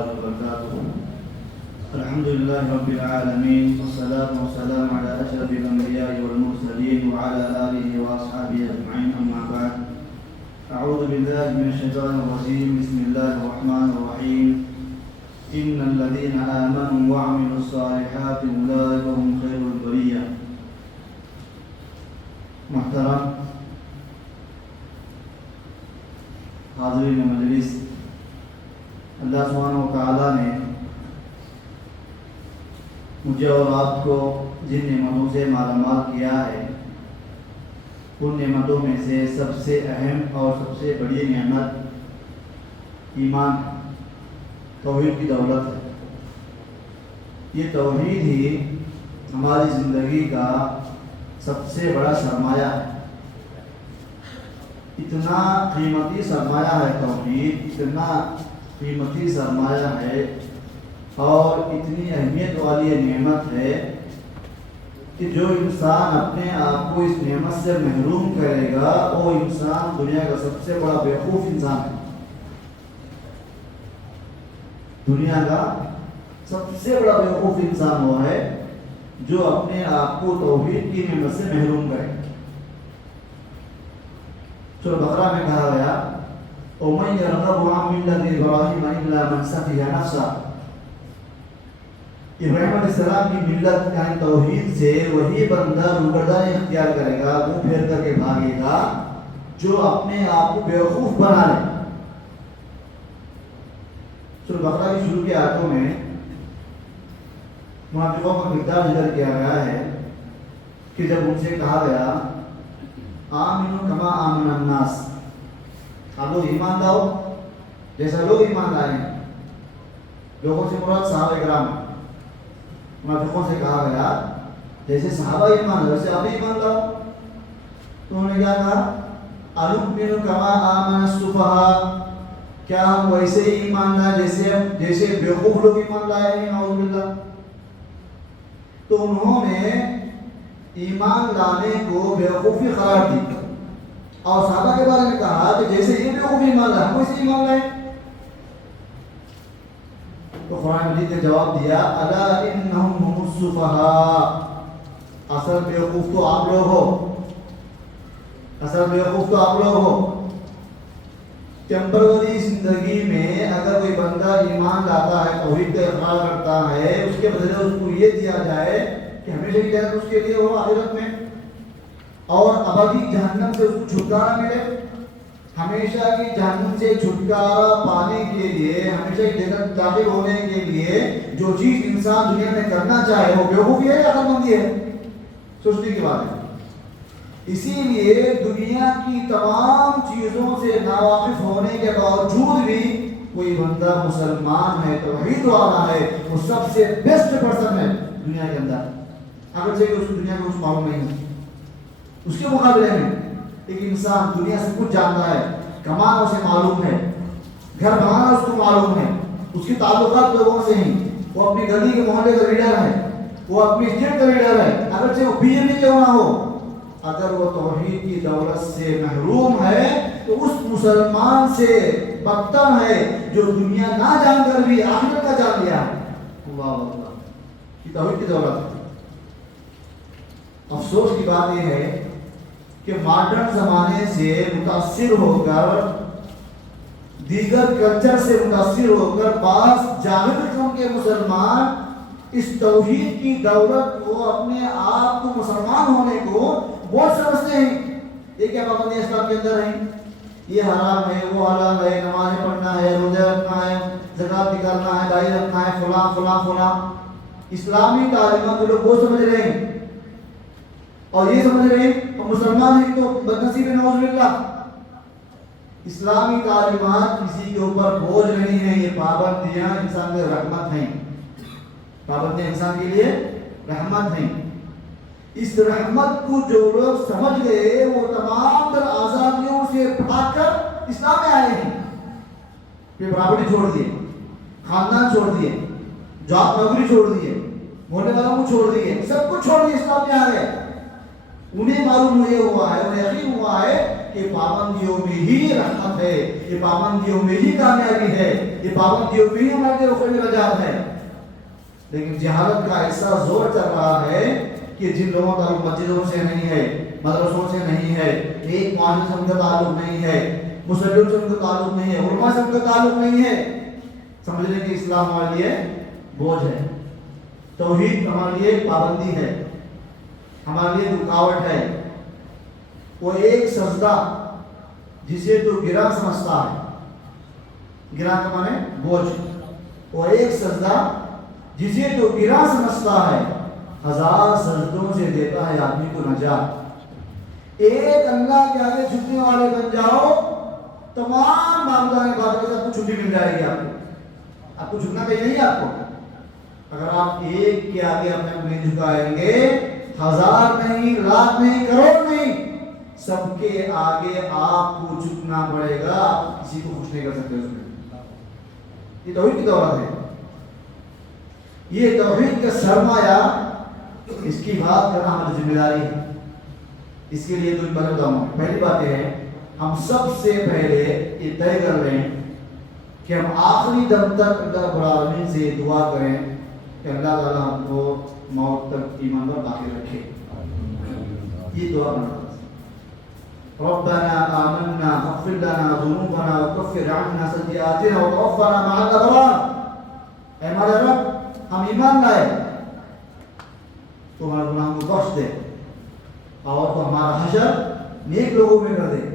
الله وبركاته. الحمد لله رب العالمين، والصلاة والسلام على أشرف الأنبياء والمرسلين وعلى آله وأصحابه أجمعين، أما بعد. أعوذ بالله من الشيطان الرجيم. بسم الله الرحمن الرحيم. إن الذين آمنوا وعملوا الصالحات أولئك هم خير البرية. محترم حاضرین مجلس، اللہ سبحانہ و تعالیٰ نے مجھے اور آپ کو جن نعمتوں سے مالا مال کیا ہے، ان نعمتوں میں سے سب سے اہم اور سب سے بڑی نعمت ایمان، توحید کی دولت ہے۔ یہ توحید ہی ہماری زندگی کا سب سے بڑا سرمایہ ہے۔ اتنا قیمتی سرمایہ ہے توحید، اتنا قیمتی سرمایہ ہے اور اتنی اہمیت والی نعمت ہے کہ جو انسان اپنے آپ کو اس نعمت سے محروم کرے گا وہ انسان دنیا کا سب سے بڑا بیوقوف انسان ہے۔ دنیا کا سب سے بڑا بیوقوف انسان وہ ہے جو اپنے آپ کو توحید کی نعمت سے محروم کرے۔ سورہ بقرہ میں کہا گیا وَمَن يَرْغَبُ عَن مِّلَّةِ إِبْرَاهِيمَ إِلَّا مَن سَفِهَ نَفْسَهُ۔ ابراہیم علیہ السلام کی ملت یعنی توحید سے وہی بندہ روگردانی اختیار کرے گا، منہ پھیر کر کے بھاگے گا جو اپنے آپ کو بیوقوف بنا لے۔ سورہ بقرہ کی شروع کی آیتوں میں منافقوں کا کردار ذکر کیا گیا ہے کہ جب ان سے کہا گیا آمنوا کما آمن الناس، آپ لوگ ایمان لاؤ جیسا لوگ ایمان لائے ہیں۔ لوگوں سے مراد صحابہ کرام، منافقوں سے کہا گیا جیسے صحابہ ایمان لائے ویسے آپ ایمان لاؤ۔ تو انہوں نے کیا کہا انؤمن کما آمن السفہاء، کیا ہم ویسے ہی ایمان لائے جیسے بیوقوف لوگ ایمان لائے ہیں؟ نعوذ باللہ۔ تو انہوں نے ایمان لانے کو بیوقوفی قرار دی اور صحابہ کے بارے میں کہا کہ جیسے یہ بیوقوف ایمان لائے ہم ویسے ایمان لائے۔ تو قرآن مجید نے جواب دیا الا انہم هم السفہاء، اصل بیوقوف تو آپ لوگ ہو، اصل بیوقوف تو آپ لوگ ہو۔ ٹیمپروری زندگی میں اگر کوئی بندہ ایمان لاتا ہے، توحید کا اقرار کرتا ہے، اس کے بدلے اس کو یہ دیا جائے کہ ہمیشہ کی جنت اس کے لیے ہو آخرت میں اور ابدی جہنم سے اس کو چھٹکارا ملے۔ ہمیشہ کی جہنم سے چھٹکارا پانے کے لیے، ہمیشہ کی جنت داخل ہونے کے لیے جو چیز انسان دنیا میں کرنا چاہے وہ بیوقوفی ہے یا عقل مندی ہے؟ سوچنے کی بات ہے۔ اسی لیے دنیا کی تمام چیزوں سے ناواقف ہونے کے باوجود بھی کوئی بندہ مسلمان ہے، توحید والا ہے، وہ سب سے بیسٹ پرسن ہے دنیا کے اندر، اگر سے اس کو دنیا میں کچھ معلوم نہیں ہے۔ اس کے مقابلے میں ایک انسان دنیا سے کچھ جانتا ہے، کمانا اسے معلوم ہے، گھر بنانا اس کو معلوم ہے، اس کی تعلقات لوگوں سے ہیں، وہ اپنی گلی کے محلے کا لیڈر ہے، وہ اپنی اسٹیٹ کا لیڈر ہے، اگر سے وہ پیر بھی کیوں نہ ہو، اگر وہ توحید کی دولت سے محروم ہے تو اس مسلمان سے بدتر ہے جو دنیا نہ جان کر بھی آخرت کا جان لیا ہے۔ اللہ اللہ، یہ توحید کی دولت ہے۔ افسوس کی بات یہ ہے کہ ماڈرن زمانے سے متاثر ہو کر، دیگر کلچر سے متاثر ہو کر بعض جاہل قسم کے مسلمان اس توحید کی دولت کو، اپنے آپ کو مسلمان ہونے کو بہت سمجھتے ہیں۔ یہ کیا پابندی اسلام کے اندر ہیں، یہ حرام ہے، وہ حلال ہے، نماز پڑھنا ہے، روزہ رکھنا ہے، زکات نکالنا ہے، داڑھی رکھنا ہے، فلاں فلاں فلاں۔ اسلامی تعلیمات کو لوگ وہ سمجھ رہے ہیں اور یہ سمجھ رہے ہیں مسلمان ہیں تو بدنصیب ہے، نعوذ باللہ۔ اسلامی تعلیمات کسی کے اوپر بوجھ نہیں ہیں، یہ پابندیاں انسان کے رحمت ہیں، پابندیاں انسان کے لیے رحمت ہیں۔ اس رحمت کو جو لوگ سمجھ گئے وہ تمام تر آزادیوں سے بھاگ کر اسلام میں آئے ہیں۔ پھر پراپرٹی چھوڑ دیے، خاندان چھوڑ دیے، جاب نوکری چھوڑ دیے، ہونے والوں کو چھوڑ دیے، سب کچھ چھوڑ دیے، اسلام میں آ گئے۔ انہیں معلوم یہ ہوا ہے، انہیں یقین ہوا ہے کہ پابندیوں میں ہی رحمت ہے، یہ پابندیوں میں ہی کامیابی ہے، یہ پابندیوں میں ہی ہمارے رخ میں نجات ہے۔ لیکن جہالت کا ایسا زور چل رہا ہے کہ جن لوگوں کا مسجدوں سے نہیں ہے، مدرسوں سے نہیں ہے، ایک معاشرے سے ان کا تعلق نہیں ہے، مسلمانوں سے ان کا تعلق نہیں ہے، علماء سے ان کا تعلق نہیں ہے، سمجھ لیں کہ اسلام ہمارے لیے بوجھ ہے، توحید ہمارے لیے پابندی ہے، ہمارے لیے رکاوٹ ہے۔ وہ ایک سجدہ جسے تو گرا سمجھتا ہے، گرا کا معنی بوجھ، وہ ایک سجدہ جسے تو گرا سمجھتا ہے، 1000 سجدوں سے دیتا ہے آدمی کو نجات۔ ایک اللہ کے آگے جھکنے والے بن جاؤ، تمام معاملہ عبادت کے ساتھ کو چھٹی مل جائے گی۔ آپ کو جھکنا کہیں نہیں ہے۔ آپ کو اگر آپ ایک کے آگے اپنے کو نہیں جھکائیں گے، 1000 نہیں، لاکھ نہیں، کروڑ نہیں، سب کے آگے آپ کو جھکنا پڑے گا۔ آپ کسی کو خوش نہیں کر سکتے اس میں۔ یہ توحید کی دولت ہے، یہ توحید کا سرمایہ، اس کی بات کرنا ہماری ذمہ داری ہے۔ اس کے لیے دو بات بتاؤں۔ پہلی بات یہ ہے، ہم سب سے پہلے یہ طے کر لیں کہ ہم آخری دم تک اللہ رب العالمین سے دعا کریں کہ اللہ تعالیٰ ہم کو موت تک ایمان پر باقی رکھے۔ یہ دعا کرنا، ربنا آمنا فاغفر لنا ذنوبنا وكفر عنا سيئاتنا وتوفنا مع الأبرار۔ اے ہمارے رب، ہم ایمان لائے تو ہمارے گناہوں کو بخش دے اور تو ہمارا حشر نیک لوگوں میں کر دے۔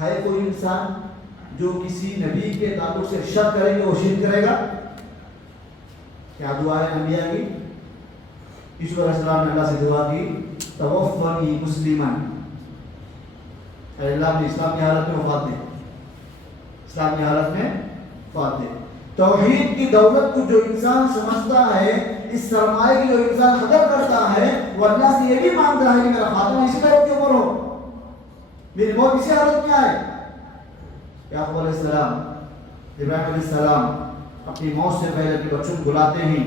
ہے کوئی انسان جو کسی نبی کے تعلق سے شک کرے گا، وہ شرک کرے گا؟ کیا دعا ہے انبیاء کی؟ یوسف علیہ السلام نے اللہ سے دعا کی، توفنی مسلما، اے اللہ اپنے اسلام کی حالت میں وفات دے، اسلام کی حالت میں وفات دے۔ توحید کی دولت کو جو انسان سمجھتا ہے، اس سرمایہ کی جو انسان قدر کرتا ہے، وہ اللہ سے یہ بھی مانگتا ہے کہ میرا خاتمہ اسی طرح کی عمر ہو، میری موت اسی حالت میں آئے۔ یعقوب علیہ السلام، ابراہیم علیہ السلام اپنی موت سے پہلے اپنے بچوں کو بلاتے ہیں،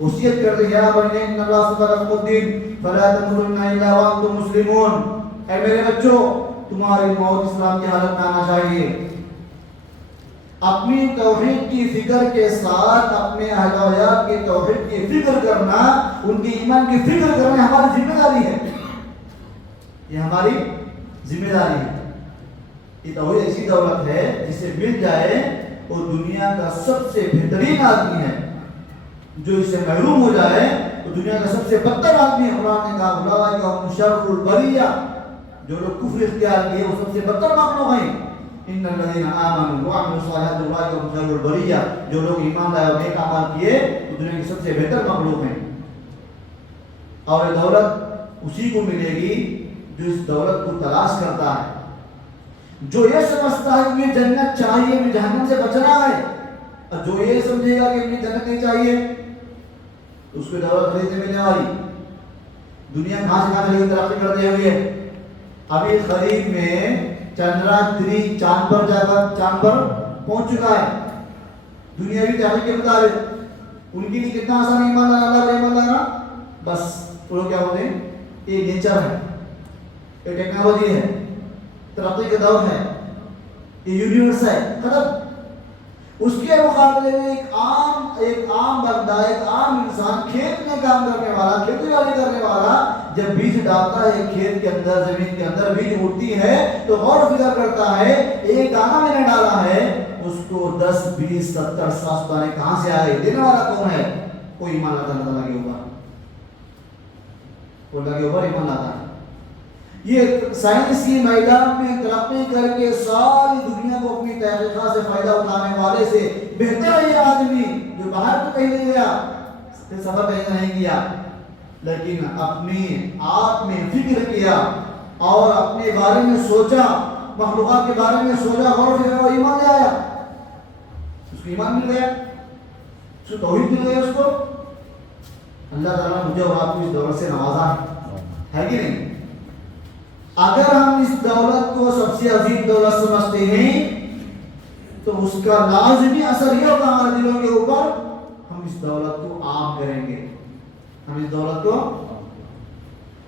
وصیت کرتے ہیں، یا بنی ان اللہ اصطفى لكم الدین فلا تموتن الا وانتم مسلمون۔ اے میرے بچوں، تمہاری موت اسلام کی حالت میں آنا چاہیے۔ اپنی توحید کی فکر کے ساتھ اپنے اہل و عیال کی توحید کی فکر کرنا، ان کی ایمان کی فکر کرنا ہماری ذمہ داری ہے، یہ ہماری ذمہ داری ہے۔ یہ توحید ایسی دولت ہے جسے مل جائے وہ دنیا کا سب سے بہترین آدمی ہے، جو اس سے محروم ہو جائے تو دنیا کا سب سے بدتر آدمی ہے۔ قرآن نے کہا اولئک هم شر البریہ، جو لوگ کفر اختیار کیے وہ سب سے بدتر مخلوق ہیں۔ ان الذين امنوا وعملوا الصالحات اولئک هم خیر البریہ، جو لوگ ایمان لائے اور نیک اعمال کیے وہ دنیا کی سب سے بہتر مخلوق ہیں۔ اور یہ دولت اسی کو ملے گی جو اس دولت کو تلاش کرتا ہے، جو یہ سمجھتا ہے کہ مجھے جنت چاہیے، مجھے جہنم سے بچنا ہے، اور جو یہ سمجھے گا کہ مجھے جنت نہیں چاہیے، اس کو دولت خریدنے ملنے والی دنیا کہاں سے کہاں چلی ترقی کرتے ہوئے۔ ابھی اس غریب میں چندران-3 چاند پر جا کر چاند پر پہنچ چکا ہے دنیاوی تحقیق کے مطابق۔ ان کے لیے کتنا آسان ایمان لانا، اللہ پر ایمان لانا، بس وہ لوگ کیا ہوتے ہیں، یہ نیچر ہے، یہ ٹیکنالوجی ہے، ترقی کا دور ہے، یہ یونیورس ہے، ختم۔ اس کے مقابلے میں ایک عام بندہ، ایک عام انسان، کھیت میں کام کرنے والا، کھیتی باڑی کرنے والا، جب بیج ڈالتا ہے کھیت کے اندر، زمین کے اندر بیج اٹھتی ہے تو غور و فکر کرتا ہے، ایک دانہ میں نے ڈالا ہے، اس کو 10 20 70 60 دانے کہاں سے آئے، دینے والا کون ہے؟ کوئی ایمان لاتا ہے اللہ کے اوپر، وہ اللہ کے اوپر ایمان لاتا ہے۔ یہ سائنس کی میدان میں ترقی کر کے ساری دنیا کو اپنی تحقیقات سے فائدہ اٹھانے والے سے بہتر ہے یہ آدمی جو باہر تو کہیں نہیں گیا، سفر کہیں نہیں کیا، لیکن اپنے آپ میں فکر کیا اور اپنے بارے میں سوچا، مخلوقات کے بارے میں سوچا، غور و فکر اور ایمان لے آیا، اس کو ایمان مل گیا، اس کو توحید مل گیا۔ اس کو اللہ تعالیٰ مجھے اور آپ کو اس دولت سے نوازا ہے کہ نہیں؟ اگر ہم اس دولت کو سب سے عظیم دولت سمجھتے ہیں تو اس کا لازمی اثر یہ ہوگا ہمارے دلوں کے اوپر، ہم اس دولت کو عام کریں گے، ہم اس دولت کو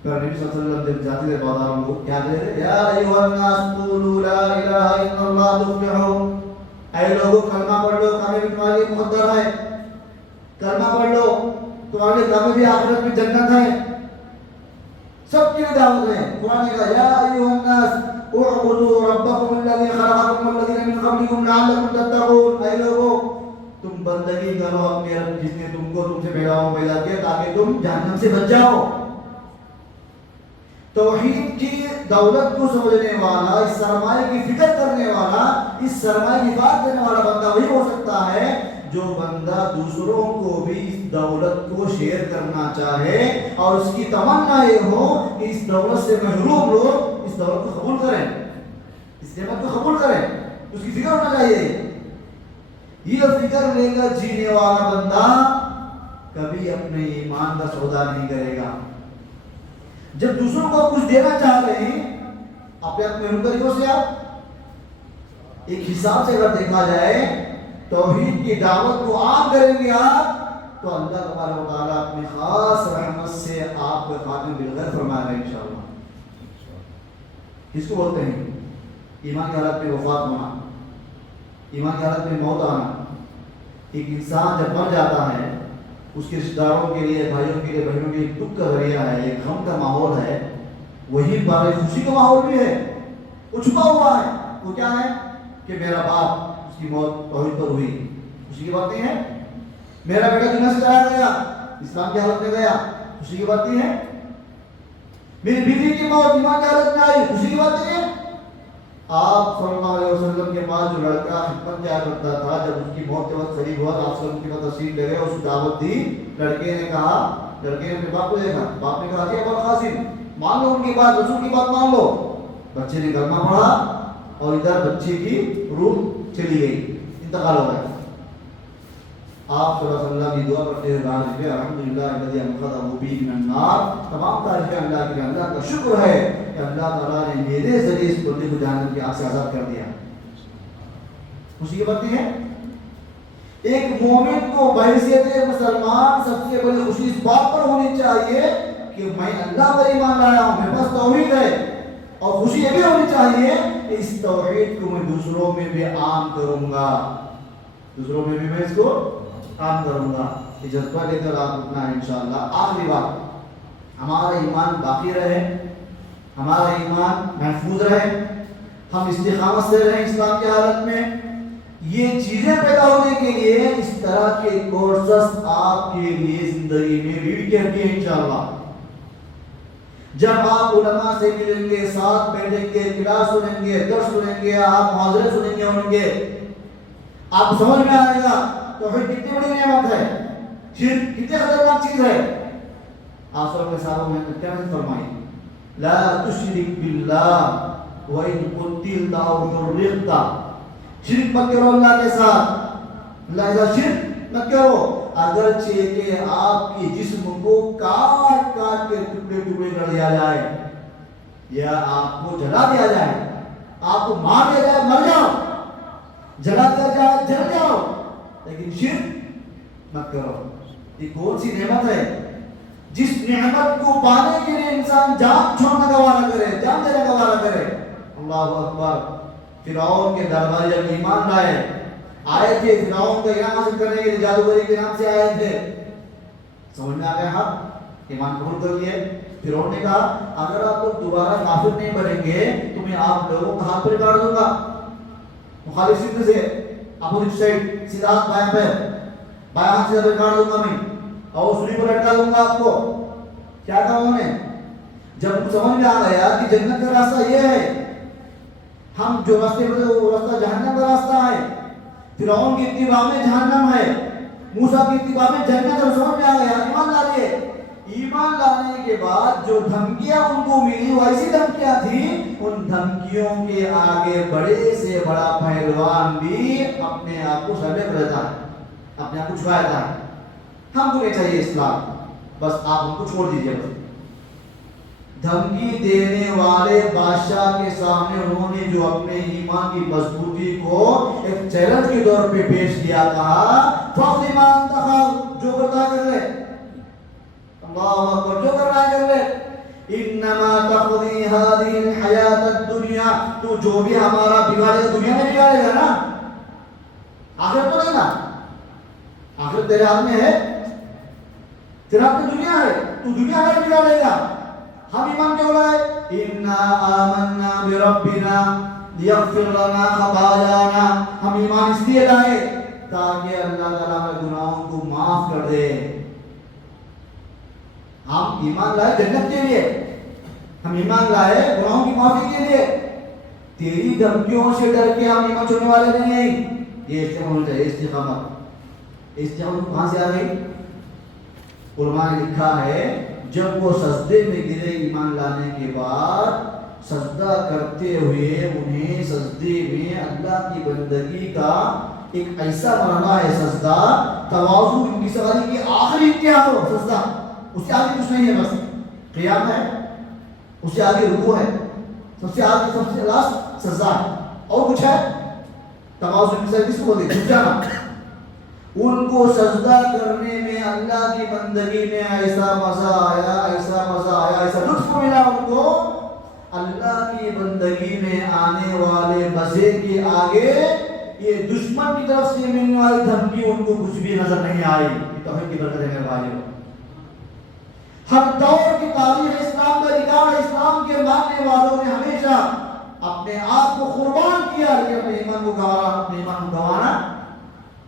پھر نبی صلی اللہ علیہ وسلم جب جاتے تھے بازاروں میں کیا کہتے تھے؟ یا ایھا الناس قولوا لا الہ الا اللہ تفلحوا، اے لوگوں کلمہ پڑھ لو، کامیابی تمہارے لیے مقدر ہے، کلمہ پڑھ لو تمہارے لیے کامیابی آخرت میں جنت ہے. سب کی دعوت ہے. قرآن نے کہا یا ایھا الناس اعبدوا ربکم الذی خلقکم والذین من قبلکم لعلکم تتقون، اے لوگوں تم بندگی کرو اپنے رب جس نے تم کو تم سے پیدا کیا تاکہ تم جہنم سے بچ جاؤ. توحید کی دولت کو سمجھنے والا، اس سرمایہ کی فکر کرنے والا، اس سرمایہ کی بات کرنے والا بندہ وہی ہو سکتا ہے جو بندہ دوسروں کو بھی اس دولت کو شیئر کرنا چاہے اور اس کی تمنا یہ ہو کہ اس دولت سے محروم لوگ اس دولت کو قبول کریں، اس نعمت کو قبول کریں. اس کی فکر ہونا چاہیے. یہ فکر لے کر جینے والا بندہ کبھی اپنے ایمان کا سودا نہیں کرے گا. جب دوسروں کو کچھ دینا چاہ رہے ہیں اپنے طریقوں سے، آپ ایک حساب سے اگر دیکھا جائے توحید کی دعوت کو عام کریں گے آپ تو اللہ تبارک و تعالیٰ اپنی خاص رحمت سے آپ کو خاتم بالخیر فرمائے گا انشاءاللہ. کس کو بولتے ہیں؟ ایمان کی حالت میں وفات ہونا، ایمان کی حالت میں موت آنا. ایک انسان جب مر جاتا ہے اس کے رشتہ داروں کے لیے، بھائیوں کے لیے، بہنوں کے لیے دکھ کا ذریعہ ہے، ایک غم کا ماحول ہے. وہی پر خوشی کا ماحول بھی ہے، وہ چھپا ہوا ہے. وہ کیا ہے کہ میرا باپ اس کی موت توحید پر ہوئی، خوشی کی بات نہیں ہے. میرا بیٹا دنیا سے چلا گیا، اسلام کی حالت میں گیا، خوشی کی بات نہیں ہے. میری بیوی کی موت ایمان کی حالت میں آئی، خوشی کی بات نہیں ہے. آپ صلی اللہ علیہ وسلم کے پاس جو لڑکا خدمت کیا کرتا تھا، جب اس کی موت کے وقت قریب ہوا تو آپ صلی اللہ علیہ وسلم کی پاس تشریف لے گئے، اس کو دعوت دی. لڑکے نے کہا، لڑکے نے اپنے باپ کو دیکھا، باپ نے کہا کہ ابو القاسم مان لو ان کی بات، رسول کی بات مان لو. بچے نے کلمہ پڑھا اور ادھر بچے کی روح چلی گئی، انتقال ہو گیا. آپ صلی اللہ علیہ وسلم کی دعا کرتے ہوئے کہا کہ الحمدللہ الذی انقذہ بی من النار، تمام تعریفیں اللہ کے لیے، اللہ کا شکر ہے کہ اللہ تعالیٰ نے میرے ذریعے اس بندے کو جہنم کی آگ سے آزاد کر دیا. خوشی کی بات نہیں ہے. ایک مومن کو بحیثیت مسلمان سب سے بڑی خوشی اس بات پر ہونی چاہیے کہ میں اللہ پر ایمان لایا ہوں، میرے پاس توحید ہے. اور خوشی یہ بھی ہونی چاہیے کہ اس توحید کو میں دوسروں میں بھی عام کروں گا، دوسروں میں بھی میں اس کو عام کروں گا. یہ جذبہ لے کر آپ اٹھنا ہے انشاءاللہ. آخری بات، ہمارا ایمان باقی رہے، ہمارا ایمان محفوظ رہے، ہم استقامت سے رہیں اسلام کی حالت میں. یہ چیزیں پیدا ہونے کے لیے اس طرح کے کورسز آپ کے لیے زندگی میں ریڈ کرتی ہیں انشاءاللہ. جب آپ علماء سے ملیں گے، ساتھ بیٹھیں گے، کلاس سنیں گے، درس سنیں گے، آپ محاضرے سنیں گے ان کے، آپ سمجھ میں آئے گا توحید کتنی بڑی نعمت ہے، شرک کتنی خطرناک چیز ہے. آپ سب کے صحابہ میں کیا فرمائی؟ لا تشرک باللہ وَإِن قُتِلْتَ أَوْ حُرِّقْتَ، شرک مت کرو اللہ کے ساتھ، اللہ کے ساتھ شرک مت کرو. اگرچہ کہ آپ کی جسم کو کاٹ کاٹ کے ٹکڑے ٹکڑے کر دیا جائے یا آپ کو جلا دیا جائے، آپ کو مار دیا جائے، مر جاؤ، جلا دیا جائے، جل جاؤ، لیکن شرک مت کرو. یہ کون سی نعمت ہے جس نعمت کو پانے کے لیے انسان جان چھوڑنا گوارا کرے، جان دینا گوارا کرے. اللہ اکبر. فرعون کے دربار جب ایمان لائے، آئے تھے فرعون کا انعام حاصل کرنے کے لیے، جادوگری کے نام سے آئے تھے. سمجھ میں آ گیا؟ حق ایمان قبول کر لیے. فرعون نے کہا اگر آپ لوگ دوبارہ کافر نہیں بنیں گے تو میں آپ لوگوں کا ہاتھ پہ کاٹ دوں گا، مخالف سمت سے، اپوزٹ سائڈ، سیدھا ہاتھ بائیں پہ، بائیں ہاتھ سے کاٹ دوں گا میں اور سولی پر لٹکا دوں گا آپ کو. کیا کہا انہوں نے؟ جب سمجھ میں آ گیا کہ جنت کا راستہ یہ ہے، ہم جو راستے پر وہ راستہ جہنم کا راستہ ہے، فرعون کی اتباع میں جہنم ہے، موسیٰ کی اتباع میں جنت ہے، سمجھ میں آ گیا. ایمان لا لیے. ایمان لانے کے بعد جو دھمکیاں ان کو ملی وہ ایسی دھمکیاں تھی، ان دھمکیوں کے آگے بڑے سے بڑا پہلوان بھی اپنے آپ کو سربے رہتا ہے، اپنے آپ کو چھپاتا ہے. ہم کو نہیں چاہیے اسلام، بس آپ ہم کو چھوڑ دیجئے. بس دھمکی دینے والے بادشاہ کے سامنے انہوں نے جو اپنے ایمان کی مضبوطی کو ایک چیلنج کے طور پہ پیش کیا، کہا فخر ایمان تخاف، جو کرتا کر لے، اللہ اکبر، جو کرنا ہے کر لے. انما تقضی هذه الحیات الدنیا، تو جو بھی ہمارا بگاڑے گا دنیا میں بگاڑے گا نا، آخر تو نہیں نا، آخر تیرے ہاتھ میں ہے، تیرے ہاتھ میں دنیا ہے، تو دنیا میں بگاڑے گا. ہم ایمان کیوں لائے؟ انا آمنا بربنا لیغفر لنا خطایانا، ہم ایمان اس لیے لائے تاکہ اللہ تعالیٰ ہمارے گناہوں کو معاف کر دے. ہم ایمان لائے جنت کے لیے، ہم ایمان لائے گناہوں کی معافی کے لیے. تیری دھمکیوں سے ڈر کے ہم ایمان چھوڑنے والے نہیں ہیں. یہ استقامت ہونا چاہیے. استقامت کہاں سے آ گئی؟ علماء نے لکھا ہے جب وہ سجدے میں گرے ایمان لانے کے بعد، سجدہ کرتے ہوئے انہیں سجدے میں اللہ کی بندگی کا ایک ایسا مرحلہ ہے سجدہ، تواضع ان کی سواری کی آخری انتہا ہو سجدہ، اس سے آگے کچھ نہیں ہے، بس قیام ہے، اس سے آگے رکوع ہے، سب سے آگے سب سے لاسٹ سجدہ ہے، اور کچھ ہے؟ تواضع ان کی سواری کس کو بولتے ہیں؟ جھک جانا. ان کو سجدہ کرنے میں اللہ کی بندگی میں ایسا مزہ آیا، ایسا مزہ آیا، ایسا لطف ملا ان کو، اللہ کی بندگی میں آنے والے مزے کے آگے یہ دشمن کی طرف سے ملنے والی دھمکی ان کو کچھ بھی نظر نہیں آئی. یہ توحید کی برکت ہے میرے بھائیوں. ہر دور کی تاریخ اسلام کا ریکارڈ، اسلام کے ماننے والوں نے ہمیشہ اپنے آپ کو قربان کیا، لیکن اپنے ایمان کو گنوانا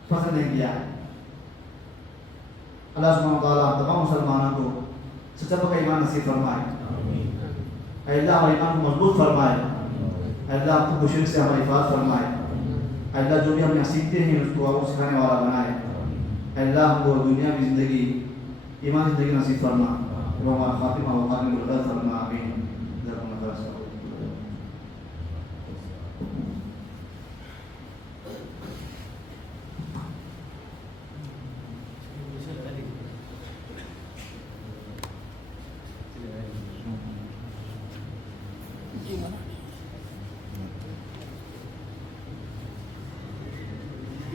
پسند نہیں کیا. اللہ سبحانہ وتعالیٰ تمام مسلمانوں کو سچا پکا ایمان نصیب فرمائے. اے اللہ ہمارے ایمان کو مضبوط فرمائے. اے اللہ آپ کو شرک سے ہماری حفاظت فرمائے. اے اللہ جو بھی ہم یہاں سیکھتے ہیں اس کو آپ کو سکھانے والا بنائے. اے اللہ ہم کو دنیا کی زندگی، ایمان زندگی نصیب فرما، ہمارا خاتمہ و خاتمہ برکت فرما. آمین.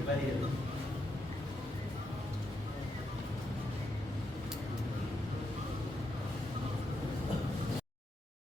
Very good.